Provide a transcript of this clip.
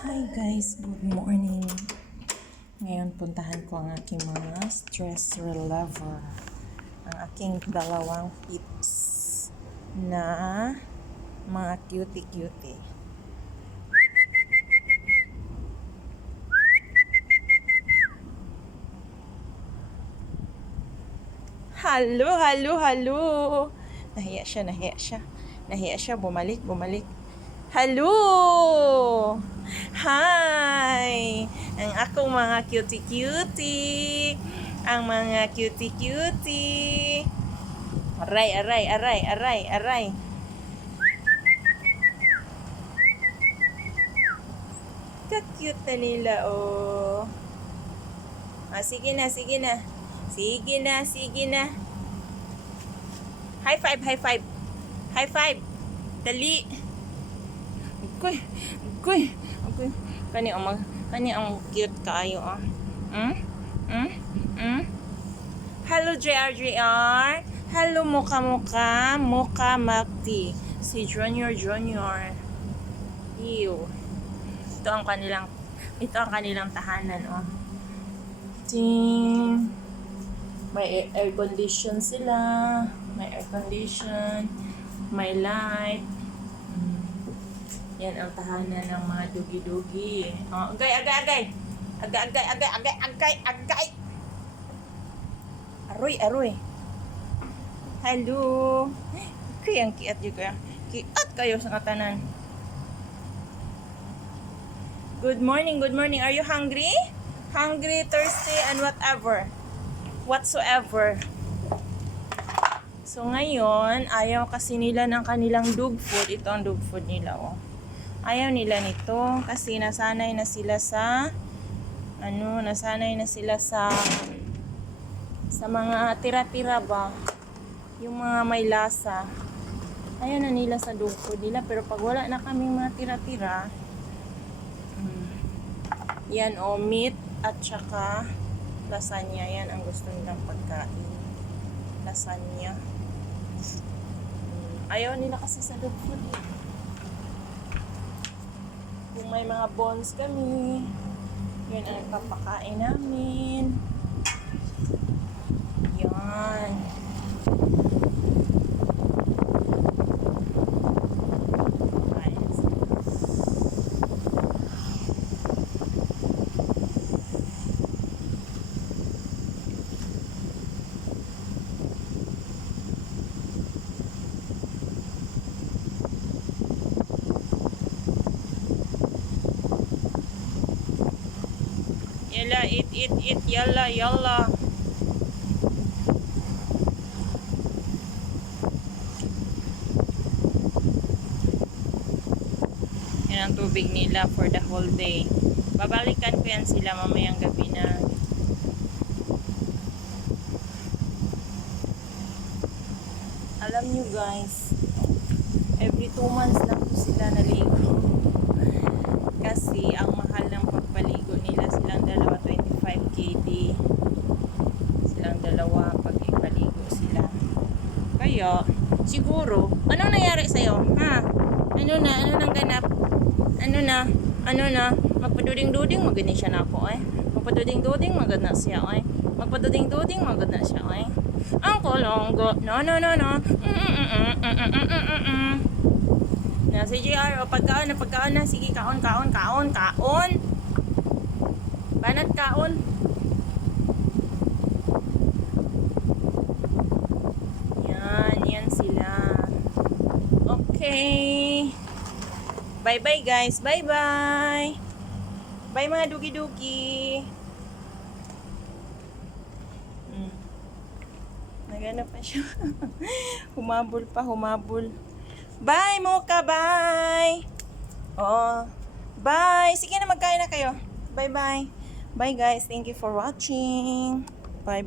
Hi guys, good morning. Ngayon puntahan ko ang aking mga stress reliever. Ang aking dalawang pips na mga cutie-cutie. Halo. Nahiya siya, bumalik. Hello! Hi! Ang akong mga cutie-cutie. Ang mga cutie-cutie. Aray. Ka-cute na nila, oh. Ah, sige na. High five. Dali. Uy. Kani ang cute kaayo ah. Hello JR. Hello Mocha Makti. Si Junior. Ew. Ito ang kanilang tahanan oh. Ting. May air condition sila. May light. Yan ang tahanan ng mga dugi-dugi. Oh, agay. Aroy. Hello. Ang kiat juga. Kiat kayo sa katanan. Good morning. Are you hungry? Hungry, thirsty, and whatsoever. So ngayon, ayaw kasi nila ng kanilang dog food. Ito ang dog food nila, oh. Ayaw nila nito kasi nasanay na sila sa mga tira-tira ba. Yung mga may lasa. Ayaw na nila sa dog food nila, pero pag wala na kaming mga tira-tira, yan o, meat at saka lasagna. Yan ang gusto nilang pagkain. Lasagna. Ayaw nila kasi sa dog food eh. Kung may mga bones kami, yun ang papakain namin. Yan. Yalla, eat, yalla. Yan ang tubig nila for the whole day. Babalikan ko yan sila mamayang gabi na. Alam nyo guys, every 2 months lang po sila naligo. Kasi ang mahal ng pagpaligo nila, silang dalawa 25 KD. Silang dalawa pag ipaligo sila. Kaya, siguro, anong nangyari sa'yo? Ha? Ano nang ganap? Ano na? Magpaduding-duding, maganda siya na ako eh. Magpaduding-duding, maganda siya eh. Ang kolonggo, no. Na si JR, o pagkaon na. Sige, kaon. Banat kaon. Yan sila. Okay. Bye-bye guys. Bye mga dugi-dugi. Nagano pa siya. Humabol. Bye, Mocha, bye! Oh, bye! Sige na, magkain na kayo. Bye, guys. Thank you for watching. Bye.